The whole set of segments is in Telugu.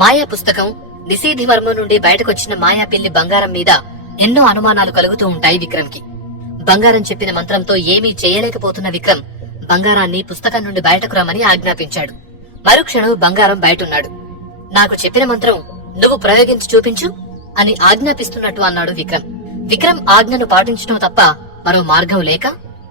మాయా పుస్తకం, నిశీధి మర్మం నుండి బయటకొచ్చిన మాయా పిల్లి బంగారం మీద ఎన్నో అనుమానాలు కలుగుతూ ఉంటాయి విక్రమ్ కి. బంగారం చెప్పిన మంత్రంతో ఏమీ చేయలేకపోతున్న విక్రమ్ బంగారాన్ని పుస్తకం నుండి బయటకు రమ్మని ఆజ్ఞాపించాడు. మరుక్షణం బంగారం బయటున్నాడు. నాకు చెప్పిన మంత్రం నువ్వు ప్రయోగించి చూపించు అని ఆజ్ఞాపిస్తున్నట్టు అన్నాడు విక్రమ్. విక్రమ్ ఆజ్ఞను పాటించడం తప్ప మరో మార్గం లేక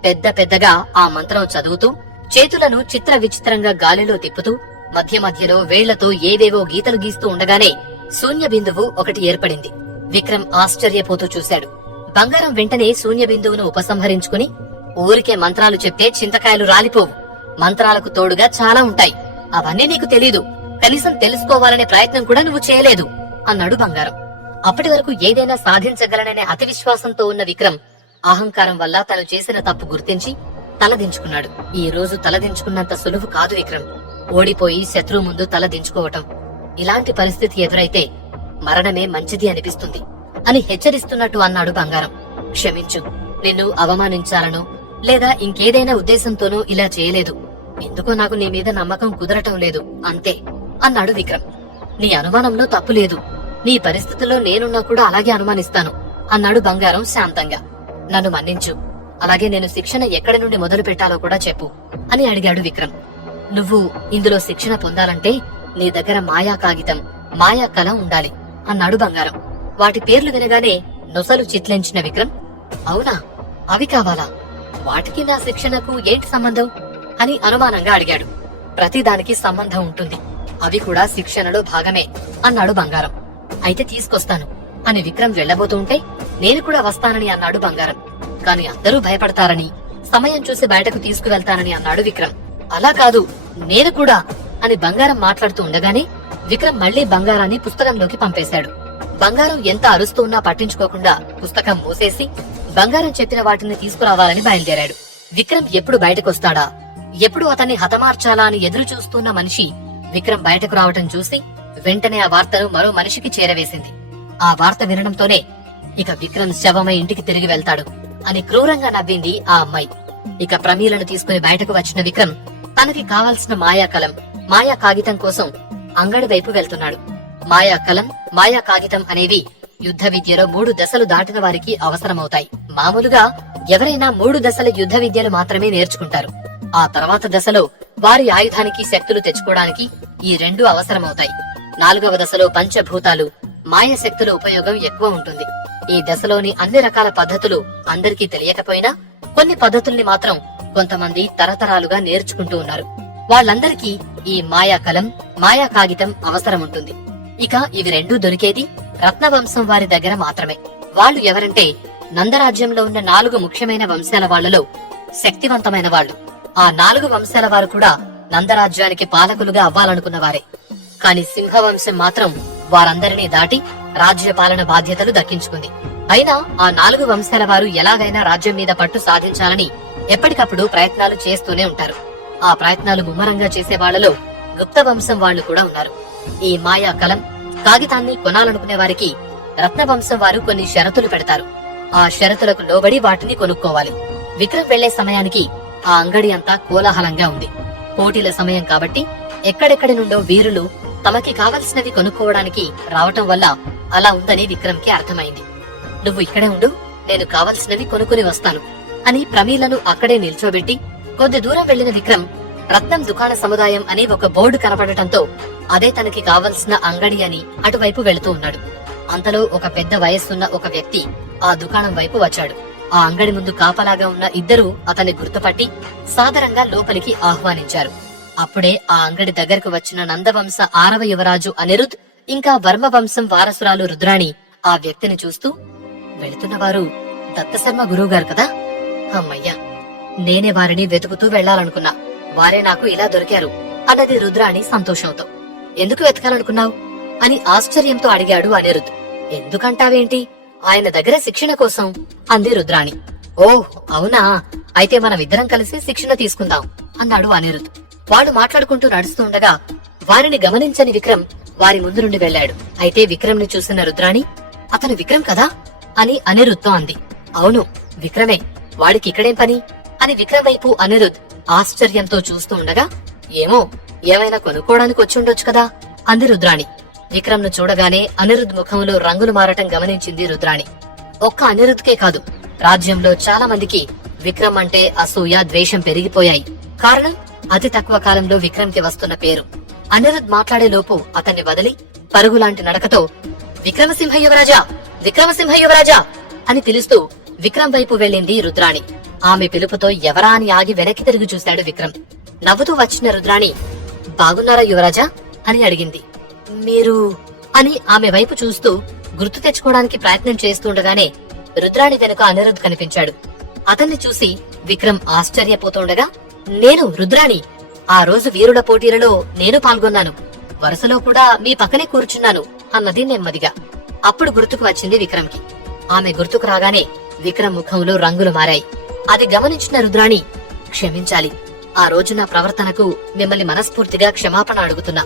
పెద్ద పెద్దగా ఆ మంత్రం చదువుతూ చేతులను చిత్ర విచిత్రంగా గాలిలో తిప్పుతూ మధ్య మధ్యలో వేళ్లతో ఏవేవో గీతలు గీస్తూ ఉండగానే శూన్య బిందువు ఒకటి ఏర్పడింది. విక్రమ్ ఆశ్చర్యపోతూ చూశాడు. బంగారం వెంటనే శూన్య బిందువును ఉపసంహరించుకుని, ఊరికే మంత్రాలు చెప్తే చింతకాయలు రాలిపోవు, మంత్రాలకు తోడుగా చాలా ఉంటాయి, అవన్నీ నీకు తెలీదు, కనీసం తెలుసుకోవాలనే ప్రయత్నం కూడా నువ్వు చేయలేదు అన్నాడు బంగారం. అప్పటి వరకు ఏదైనా సాధించగలననే అతి విశ్వాసంతో ఉన్న విక్రమ్ అహంకారం వల్ల తను చేసిన తప్పు గుర్తించి తలదించుకున్నాడు. ఈ రోజు తలదించుకున్నంత సులువు కాదు విక్రమ్. ఓడిపోయి శత్రువు ముందు తలదించుకోవటం. ఇలాంటి పరిస్థితి ఎదురైతే మరణమే మంచిది అనిపిస్తుంది అని హెచ్చరిస్తున్నట్టు అన్నాడు బంగారం. క్షమించు, నిన్ను అవమానించాలనో లేదా ఇంకేదైనా ఉద్దేశంతోనూ ఇలా చేయలేదు. ఎందుకో నాకు నీ మీద నమ్మకం కుదరటం లేదు, అంతే అన్నాడు విక్రమ్. నీ అనుమానంలో తప్పు లేదు. నీ పరిస్థితుల్లో నేనున్నా కూడా అలాగే అనుమానిస్తాను అన్నాడు బంగారం శాంతంగా. నన్ను మన్నించు, అలాగే నేను శిక్షణ ఎక్కడి నుండి మొదలు పెట్టాలో కూడా చెప్పు అని అడిగాడు విక్రమ్. నువ్వు ఇందులో శిక్షణ పొందాలంటే నీ దగ్గర మాయా కాగితం, మాయా కలం ఉండాలి అన్నాడు బంగారం. వాటి పేర్లు వినగానే నొసలు చిట్లించిన విక్రమ్, అవునా, అవి కావాలా? వాటికి నా శిక్షణకు ఏంటి సంబంధం అని అనుమానంగా అడిగాడు. ప్రతిదానికి సంబంధం ఉంటుంది, అవి కూడా శిక్షణలో భాగమే అన్నాడు బంగారం. అయితే తీసుకొస్తాను అని విక్రమ్ వెళ్లబోతుంటే నేను కూడా వస్తానని అన్నాడు బంగారం. కాని అందరూ భయపడతారని, సమయం చూసి బయటకు తీసుకువెళ్తానని అన్నాడు విక్రమ్. అలా కాదు, నేను కూడా అని బంగారం మాట్లాడుతూ ఉండగానే విక్రమ్ మళ్లీ బంగారాన్ని పుస్తకంలోకి పంపేశాడు. బంగారం ఎంత అరుస్తున్నా పట్టించుకోకుండా పుస్తకం మూసేసి బంగారం చెప్పిన వాటిని తీసుకురావాలని బయలుదేరాడు. విక్రమ్ ఎప్పుడు బయటకొస్తాడా, ఎప్పుడు అతన్ని హతమార్చాలా అని ఎదురు చూస్తున్న మనిషి విక్రమ్ బయటకు రావటం చూసి వెంటనే ఆ వార్తను మరో మనిషికి చేరవేసింది. ఆ వార్త వినడంతోనే ఇక విక్రమ్ శవమై ఇంటికి తిరిగి వెళ్తాడు అని క్రూరంగా నవ్వింది ఆ అమ్మాయి. ఇక ప్రమీలను తీసుకుని బయటకు వచ్చిన విక్రమ్ తనకి కావాల్సిన మాయా కలం, మాయా కాగితం కోసం అంగడి వైపు వెళ్తున్నాడు. మాయా కలం, మాయా కాగితం అనేవి యుద్ధ విద్యలో 3 దశలు దాటిన వారికి అవసరమవుతాయి. మామూలుగా ఎవరైనా 3 దశల యుద్ధ విద్యలు మాత్రమే నేర్చుకుంటారు. ఆ తర్వాత దశలో వారి ఆయుధానికి శక్తులు తెచ్చుకోవడానికి ఈ 2 అవసరమవుతాయి. 4వ దశలో పంచభూతాలు, మాయ శక్తుల ఉపయోగం ఎక్కువ ఉంటుంది. ఈ దశలోని అన్ని రకాల పద్ధతులు అందరికీ తెలియకపోయినా కొన్ని పద్ధతుల్ని మాత్రం కొంతమంది తరతరాలుగా నేర్చుకుంటూ ఉన్నారు. వాళ్ళందరికీ ఈ మాయా కలం, మాయా కాగితం అవసరముంటుంది. ఇక ఇవి 2 దొరికేది రత్నవంశం వారి దగ్గర మాత్రమే. వాళ్ళు ఎవరంటే నందరాజ్యంలో ఉన్న 4 ముఖ్యమైన వంశాల వాళ్లలో శక్తివంతమైన వాళ్ళు. ఆ 4 వంశాల వారు కూడా నందరాజ్యానికి పాలకులుగా అవ్వాలనుకున్న వారే. కాని సింహవంశం మాత్రం వారందరినీ దాటి రాజ్య పాలన బాధ్యతలు దక్కించుకుంది. అయినా ఆ 4 వంశాల వారు ఎలాగైనా రాజ్యం మీద పట్టు సాధించాలని ఎప్పటికప్పుడు ప్రయత్నాలు చేస్తూనే ఉంటారు. ఆ ప్రయత్నాలు ముమ్మరంగా చేసే వాళ్లలో గుప్త వంశం వాళ్లు కూడా ఉన్నారు. ఈ మాయా కలం, కాగితాన్ని కొనాలనుకునే వారికి రత్నవంశం వారు కొన్ని షరతులు పెడతారు. ఆ షరతులకు లోబడి వాటిని కొనుక్కోవాలి. విక్రమ్ వెళ్లే సమయానికి ఆ అంగడి అంతా కోలాహలంగా ఉంది. పోటీల సమయం కాబట్టి ఎక్కడెక్కడి నుండో వీరులు తమకి కావలసినవి కొనుక్కోవడానికి రావటం వల్ల అలా ఉందని విక్రమ్ కి అర్థమైంది. నువ్వు ఇక్కడే ఉండు, నేను కావలసినవి కొనుక్కుని వస్తాను అని ప్రమీలను అక్కడే నిల్చోబెట్టి కొద్ది దూరం వెళ్లిన విక్రమ్ రత్నం దుకాణ సముదాయం అని ఒక బోర్డు కనపడటంతో అదే తనకి కావలసిన అంగడి అని అటువైపు వెళుతూ ఉన్నాడు. అంతలో ఒక పెద్ద వయస్సున్న ఒక వ్యక్తి ఆ దుకాణం వైపు వచ్చాడు. ఆ అంగడి ముందు కాపలాగా ఉన్న ఇద్దరు అతన్ని గుర్తుపట్టి సాదరంగా లోపలికి ఆహ్వానించారు. అప్పుడే ఆ అంగడి దగ్గరకు వచ్చిన నందవంశ 6వ యువరాజు అనిరుద్ ఇంకా వర్మవంశం వారసురాలు రుద్రాణి ఆ వ్యక్తిని చూస్తూ, వెళుతున్నవారు దత్తశర్మ గురువుగారు కదా? అమ్మయ్యా, నేనే వారిని వెతుకుతూ వెళ్లాలనుకున్నా, వారే నాకు ఇలా దొరికారు అన్నది రుద్రాణి సంతోషంతో. ఎందుకు వెతకాలనుకున్నావు అని ఆశ్చర్యంతో అడిగాడు అనిరుద్. ఎందుకంటావేంటి, ఆయన దగ్గర శిక్షణ కోసం అంది రుద్రాణి. ఓహ్ అవునా, అయితే మనమిద్దరం కలిసి శిక్షణ తీసుకుందాం అన్నాడు అనిరుద్. వాడు మాట్లాడుకుంటూ నడుస్తూ ఉండగా వారిని గమనించని విక్రమ్ వారి ముందు నుండి వెళ్లాడు. అయితే విక్రమ్ ని చూసిన రుద్రాణి, అతను విక్రమ్ కదా అని అనిరుద్తో అంది. అవును విక్రమే, వాడికి ఇక్కడేం పని అని విక్రమ్ వైపు అనిరుద్ ఆశ్చర్యంతో చూస్తూ ఉండగా, ఏమో ఏమైనా కొనుక్కోవడానికి వచ్చి ఉండొచ్చు కదా అంది రుద్రాణి. విక్రమ్ ను చూడగానే అనిరుద్ ముఖంలో రంగులు మారటం గమనించింది రుద్రాణి. ఒక్క అనిరుద్కే కాదు, రాజ్యంలో చాలా మందికి విక్రమ్ అంటే అసూయ, ద్వేషం పెరిగిపోయాయి. కారణం అతి తక్కువ కాలంలో విక్రమ్ కి వస్తున్న పేరు. అనిరుద్ మాట్లాడే లోపు అతన్ని వదిలి పరుగులాంటి నడకతో విక్రమసింహ యువరాజా, విక్రమసింహ యువరాజా అని పిలుస్తూ విక్రమ్ వైపు వెళ్ళింది రుద్రాణి. ఆమె పిలుపుతో ఎవరా అని ఆగి వెనక్కి తిరిగి చూశాడు విక్రమ్. నవ్వుతూ వచ్చిన రుద్రాణి, బాగున్నారా యువరాజా అని అడిగింది. మీరు అని ఆమె వైపు చూస్తూ గుర్తు తెచ్చుకోవడానికి ప్రయత్నం చేస్తుండగానే రుద్రాణి వెనుక అనిరుద్ కనిపించాడు. అతన్ని చూసి విక్రమ్ ఆశ్చర్యపోతుండగా, నేను రుద్రాణి, ఆ రోజు వీరుల పోటీలలో నేను పాల్గొన్నాను, వరుసలో కూడా మీ పక్కనే కూర్చున్నాను అన్నది నెమ్మదిగా. అప్పుడు గుర్తుకు వచ్చింది విక్రమ్ కి. ఆమె గుర్తుకు రాగానే విక్రమ్ ముఖంలో రంగులు మారాయి. అది గమనించిన రుద్రాణి, క్షమించాలి, ఆ రోజు నా ప్రవర్తనకు మిమ్మల్ని మనస్ఫూర్తిగా క్షమాపణ అడుగుతున్నా.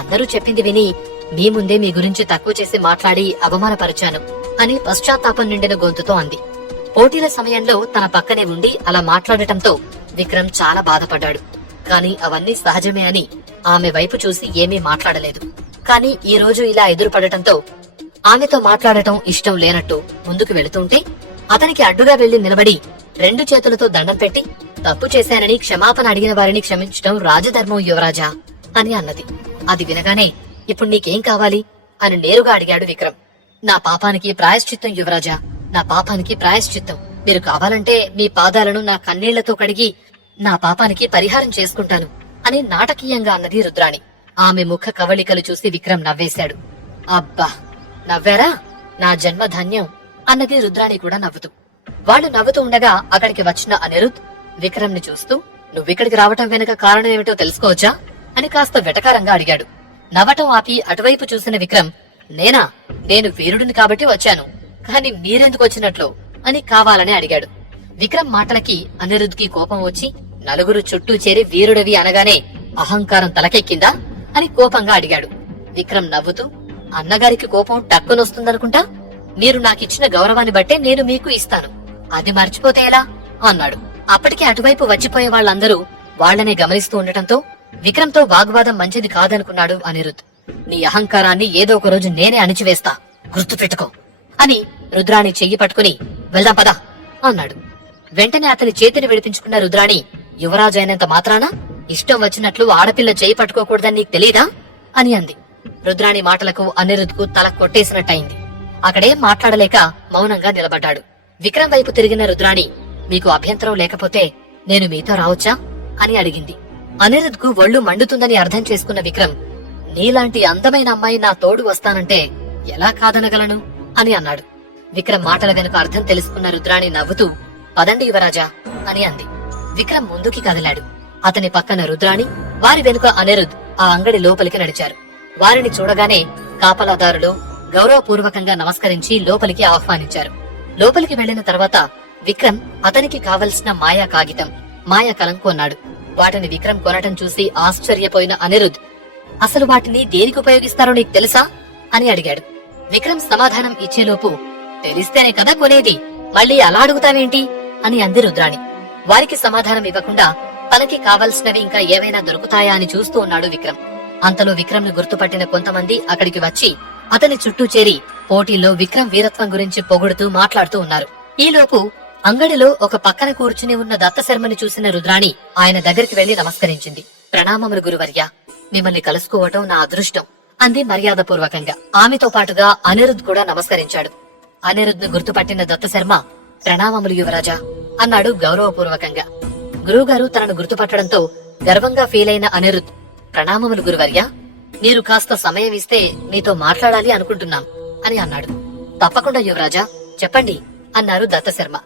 అందరూ చెప్పింది విని మీ ముందే మీ గురించి తక్కువ చేసి మాట్లాడి అవమానపరిచాను అని పశ్చాత్తాపం నిండిన గొంతుతో అంది. పోటీల సమయంలో తన పక్కనే ఉండి అలా మాట్లాడటంతో విక్రమ్ చాలా బాధపడ్డాడు. కాని అవన్నీ సహజమే అని ఆమె వైపు చూసి ఏమీ మాట్లాడలేదు. కాని ఈ రోజు ఇలా ఎదురుపడటంతో ఆమెతో మాట్లాడటం ఇష్టం లేనట్టు ముందుకు వెళుతుంటే అతనికి అడ్డుగా వెళ్లి నిలబడి 2 చేతులతో దండం పెట్టి, తప్పు చేశానని క్షమాపణ అడిగిన వారిని క్షమించడం రాజధర్మం యువరాజా అని అన్నది. అది వినగానే, ఇప్పుడు నీకేం కావాలి అని నేరుగా అడిగాడు విక్రమ్. నా పాపానికి ప్రాయశ్చిత్తం యువరాజా, నా పాపానికి ప్రాయశ్చిత్తం. మీరు కావాలంటే మీ పాదాలను నా కన్నీళ్లతో కడిగి నా పాపానికి పరిహారం చేసుకుంటాను అని నాటకీయంగా అన్నది రుద్రాణి. ఆమె ముఖ కవళికలు చూసి విక్రమ్ నవ్వేశాడు. అబ్బా, నవ్వారా, నా జన్మ ధన్యం అన్నది రుద్రాణి కూడా నవ్వుతూ. వాళ్ళు నవ్వుతూ ఉండగా అక్కడికి వచ్చిన అనిరుద్ విక్రమ్ ని చూస్తూ, నువ్విక్కడికి రావటం వెనుక కారణం ఏమిటో తెలుసుకోవచ్చా అని కాస్త వెటకారంగా అడిగాడు. నవ్వటం ఆపి అటువైపు చూసిన విక్రమ్, నేనా, నేను వీరుడిని కాబట్టి వచ్చాను, కాని మీరెందుకు వచ్చినట్లు అని కావాలని అడిగాడు. విక్రమ్ మాటలకి అనిరుద్ కి కోపం వచ్చి, నలుగురు చుట్టూ చేరి వీరుడివి అనగానే అహంకారం తలకెక్కిందా అని కోపంగా అడిగాడు. విక్రమ్ నవ్వుతూ, అన్నగారికి కోపం టక్కునొస్తుందనుకుంటా, మీరు నాకిచ్చిన గౌరవాన్ని బట్టే నేను మీకు ఇస్తాను, అది మర్చిపోతే ఎలా అన్నాడు. అప్పటికే అటువైపు వచ్చిపోయే వాళ్ళందరూ వాళ్లనే గమనిస్తూ ఉండటంతో విక్రమ్ తో వాగ్వాదం మంచిది కాదనుకున్నాడు అనిరుద్. నీ అహంకారాన్ని ఏదో ఒక రోజు నేనే అణిచివేస్తా, గుర్తు పెట్టుకో అని రుద్రాణి చెయ్యి పట్టుకుని, వెళ్దాం పదా అన్నాడు. వెంటనే అతని చేతిని విడిపించుకున్న రుద్రాణి, యువరాజు అయినంత మాత్రాన ఇష్టం వచ్చినట్లు ఆడపిల్ల చేయి పట్టుకోకూడదని నీకు తెలీదా అని అంది. రుద్రాణి మాటలకు అనిరుద్ కు తల కొట్టేసినట్టయింది. అక్కడేం మాట్లాడలేక మౌనంగా నిలబడ్డాడు. విక్రమ్ వైపు తిరిగిన రుద్రాణి, మీకు అభ్యంతరం లేకపోతే నేను మీతో రావచ్చా అని అడిగింది. అనిరుద్ కు ఒళ్ళు మండుతుందని అర్థం చేసుకున్న విక్రమ్, నీలాంటి అందమైన అమ్మాయి నా తోడు వస్తానంటే ఎలా కాదనగలను అని అన్నాడు. విక్రమ్ మాటల వెనుక అర్థం తెలుసుకున్న రుద్రాణి నవ్వుతూ, పదండి యువరాజా అని అంది. విక్రమ్ ముందుకి కదిలాడు. అతని పక్కన రుద్రాణి, వారి వెనుక అనిరుద్ ఆ అంగడి లోపలికి నడిచారు. వారిని చూడగానే కాపలాదారులు గౌరవపూర్వకంగా నమస్కరించి లోపలికి ఆహ్వానించారు. లోపలికి వెళ్లిన తర్వాత విక్రమ్ అతనికి కావలసిన మాయా కాగితం, మాయా కలం కొన్నాడు. వాటిని విక్రమ్ కొనటం చూసి ఆశ్చర్యపోయిన అనిరుద్, అసలు వాటిని దేనికి ఉపయోగిస్తారో నీకు తెలుసా అని అడిగాడు. విక్రమ్ సమాధానం ఇచ్చేలోపు, తెలిస్తేనే కదా కొనేది, మళ్ళీ అలా అడుగుతావేంటి అని అంది రుద్రాణి. వారికి సమాధానం ఇవ్వకుండా తనకి కావలసినవి ఇంకా ఏవైనా దొరుకుతాయా అని చూస్తూ ఉన్నాడు విక్రమ్. అంతలో విక్రమ్ ను గుర్తుపట్టిన కొంతమంది అక్కడికి వచ్చి అతని చుట్టూ చేరి పోటీల్లో విక్రమ్ వీరత్వం గురించి పొగుడుతూ మాట్లాడుతూ ఉన్నారు. ఈలోపు అంగడిలో ఒక పక్కన కూర్చుని ఉన్న దత్తశర్మని చూసిన రుద్రాణి ఆయన దగ్గరికి వెళ్లి నమస్కరించింది. ప్రణామములు గురువర్యా, మిమ్మల్ని కలుసుకోవటం నా అదృష్టం అంది మర్యాదపూర్వకంగా. ఆమెతో పాటుగా అనిరుద్ కూడా నమస్కరించాడు. అనిరుద్ ను గుర్తుపట్టిన దత్తశర్మ, ప్రణామములు యువరాజా అన్నాడు గౌరవపూర్వకంగా. గురువుగారు తనను గుర్తుపట్టడంతో గర్వంగా ఫీలైన అనిరుద్, ప్రణామములు గురువర్యా, మీరు కాస్త సమయం ఇస్తే మీతో మాట్లాడాలి అనుకుంటున్నాం అని అన్నాడు. తప్పకుండా యువరాజా, చెప్పండి అన్నారు దత్తశర్మ.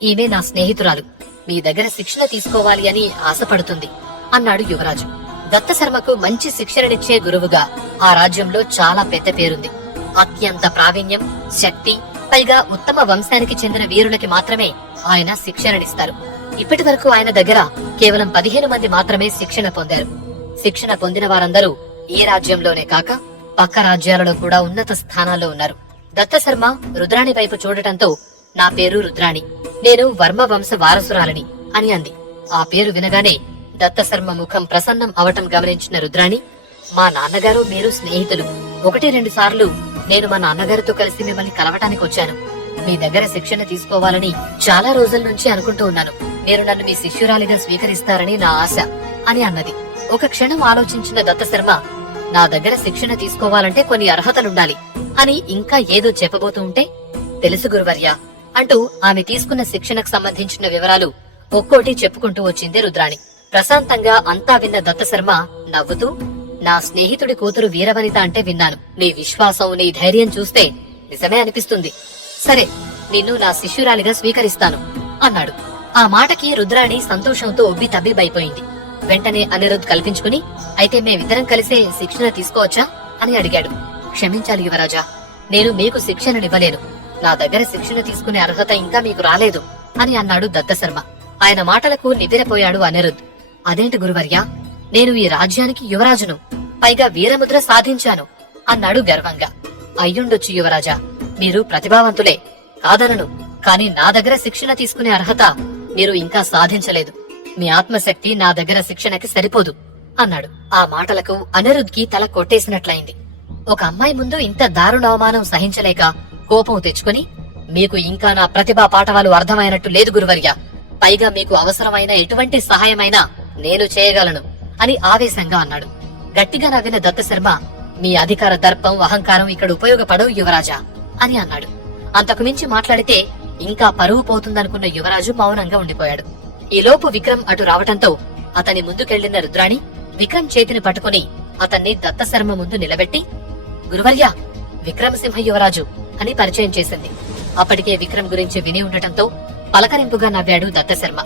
ఈమె నా స్నేహితురాలు, మీ దగ్గర శిక్షణ తీసుకోవాలి అని ఆశపడుతుంది అన్నాడు యువరాజు. దత్తశర్మకు మంచి శిక్షణనిచ్చే గురువుగా ఆ రాజ్యంలో చాలా పెద్ద పేరుంది. అత్యంత ప్రావీణ్యం, శక్తి, పైగా ఉత్తమ వంశానికి చెందిన వీరులకి మాత్రమే ఆయన శిక్షణనిస్తారు. ఇప్పటి వరకు ఆయన దగ్గర కేవలం 15 మంది మాత్రమే శిక్షణ పొందారు. శిక్షణ పొందిన వారందరూ ఈ రాజ్యంలోనే కాక పక్క రాజ్యాలలో కూడా ఉన్నత స్థానాల్లో ఉన్నారు. దత్తశర్మ రుద్రాణి వైపు చూడటంతో, నా పేరు రుద్రాణి, నేను వర్మ వంశ వారసురాలని అని అంది. ఆ పేరు వినగానే దత్తశర్మ ముఖం ప్రసన్నం అవటం గమనించిన రుద్రాణి, మా నాన్నగారు మీరు స్నేహితులు, 1-2 సార్లు నేను మా నాన్నగారితో కలిసి మిమ్మల్ని కలవటానికి వచ్చాను. మీ దగ్గర శిక్షణ తీసుకోవాలని చాలా రోజుల నుంచి అనుకుంటూ ఉన్నాను. మీరు నన్ను మీ శిష్యురాలిగా స్వీకరిస్తారని నా ఆశ అని అన్నది. ఒక క్షణం ఆలోచించిన దత్తశర్మ, నా దగ్గర శిక్షణ తీసుకోవాలంటే కొన్ని అర్హతలుండాలి అని ఇంకా ఏదో చెప్పబోతూ ఉంటే, తెలుసు గురువర్య అంటూ ఆమె తీసుకున్న శిక్షణకు సంబంధించిన వివరాలు ఒక్కోటి చెప్పుకుంటూ వచ్చింది రుద్రాణి. ప్రశాంతంగా అంతా విన్న దత్తశర్మ నవ్వుతూ, నా స్నేహితుడి కూతురు వీరవనిత అంటే విన్నాను. నీ విశ్వాసం, నీ ధైర్యం చూస్తే నిజమే అనిపిస్తుంది. సరే, నిన్ను నా శిష్యురాలిగా స్వీకరిస్తాను అన్నాడు. ఆ మాటకి రుద్రాణి సంతోషంతో ఉబ్బి తబ్బిబైపోయింది. వెంటనే అనిరుద్ కల్పించుకుని, అయితే మేమిద్దరం కలిసే శిక్షణ తీసుకోవచ్చా అని అడిగాడు. క్షమించాలి యువరాజా, నేను మీకు శిక్షణనివ్వలేను. నా దగ్గర శిక్షణ తీసుకునే అర్హత ఇంకా మీకు రాలేదు అని అన్నాడు దత్తశర్మ. ఆయన మాటలకు నివ్వెరపోయాడు అనిరుద్. అదేంటి గురువర్యా, నేను ఈ రాజ్యానికి యువరాజును, పైగా వీరముద్ర సాధించాను అన్నాడు గర్వంగా. అయ్యుండొచ్చు యువరాజా, మీరు ప్రతిభావంతులే, కాదనను. కాని నా దగ్గర శిక్షణ తీసుకునే అర్హత మీరు ఇంకా సాధించలేదు. మీ ఆత్మశక్తి నా దగ్గర శిక్షణకి సరిపోదు అన్నాడు. ఆ మాటలకు అనిరుద్ కి తల కొట్టేసినట్లయింది. ఒక అమ్మాయి ముందు ఇంత దారుణ అవమానం సహించలేక కోపం తెచ్చుకుని, మీకు ఇంకా నా ప్రతిభా పాఠవాలు అర్థమైనట్టు లేదు గురువర్య. పైగా మీకు అవసరమైన ఎటువంటి సహాయమైనా నేను చేయగలను అని ఆవేశంగా అన్నాడు. గట్టిగా నవ్విన దత్తశర్మ, మీ అధికార దర్పం, అహంకారం ఇక్కడ ఉపయోగపడవు యువరాజా అని అన్నాడు. అంతకు మించి మాట్లాడితే ఇంకా పరువు పోతుందనుకున్న యువరాజు మౌనంగా ఉండిపోయాడు. ఈలోపు విక్రమ్ అటు రావటంతో అతని ముందుకెళ్లిన రుద్రాణి విక్రమ్ చేతిని పట్టుకుని అతన్ని దత్తశర్మ ముందు నిలబెట్టి, గురువర్య, విక్రమసింహ యువరాజు అని పరిచయం చేసింది. అప్పటికే విక్రమ్ గురించి విని ఉండటంతో పలకరింపుగా నవ్వాడు దత్తశర్మ.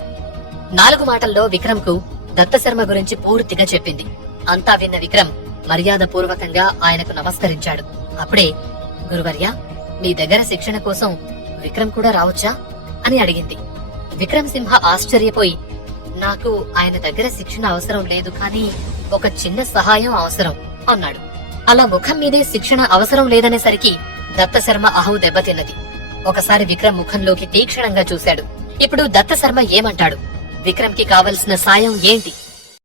4 మాటల్లో విక్రమ్ కు దత్తశర్మ గురించి పూర్తిగా చెప్పింది. అంతా విన్న విక్రమ్ మర్యాద పూర్వకంగా ఆయనకు నమస్కరించాడు. అప్పుడే, గురువర్య, మీ దగ్గర శిక్షణ కోసం విక్రమ్ కూడా రావచ్చా అని అడిగింది. విక్రమ్ సింహ ఆశ్చర్యపోయి, నాకు ఆయన దగ్గర శిక్షణ అవసరం లేదు, కానీ ఒక చిన్న సహాయం అవసరం అన్నాడు. అలా ముఖం మీదే శిక్షణ అవసరం లేదనేసరికి దత్తశర్మ అహం దెబ్బతిన్నది. ఒకసారి విక్రమ్ ముఖంలోకి తీక్షణంగా చూశాడు. ఇప్పుడు దత్తశర్మ ఏమంటాడు, విక్రమ్ కి కావలసిన సాయం ఏంటి